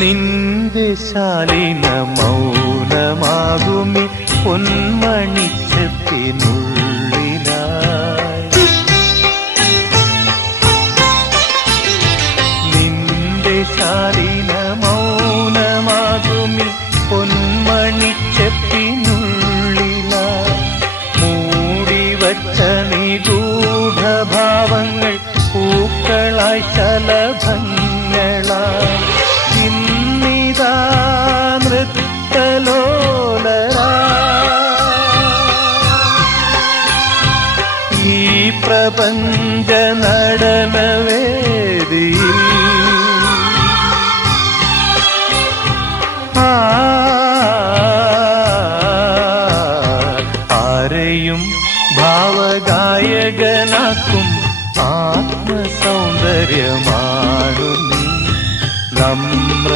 നിന്റെ ശാലിന മൗനമാകുമി പൊന്മണിച്ചത്തിനുള്ളിലായി. നിന്റെ ശാലിന മൗനമാകുമി പൊന്മണിച്ചത്തിനുള്ളിലായി. മൂടിവച്ച നിഗൂഢഭാവങ്ങൾ പൂക്കളായി ശലഭങ്ങളായി ഈ പ്രപഞ്ച നടനവേദിയിൽ ആരെയും ഭാവഗായകനാക്കും ആത്മസൗന്ദര്യമാണു നീ. നമ്ര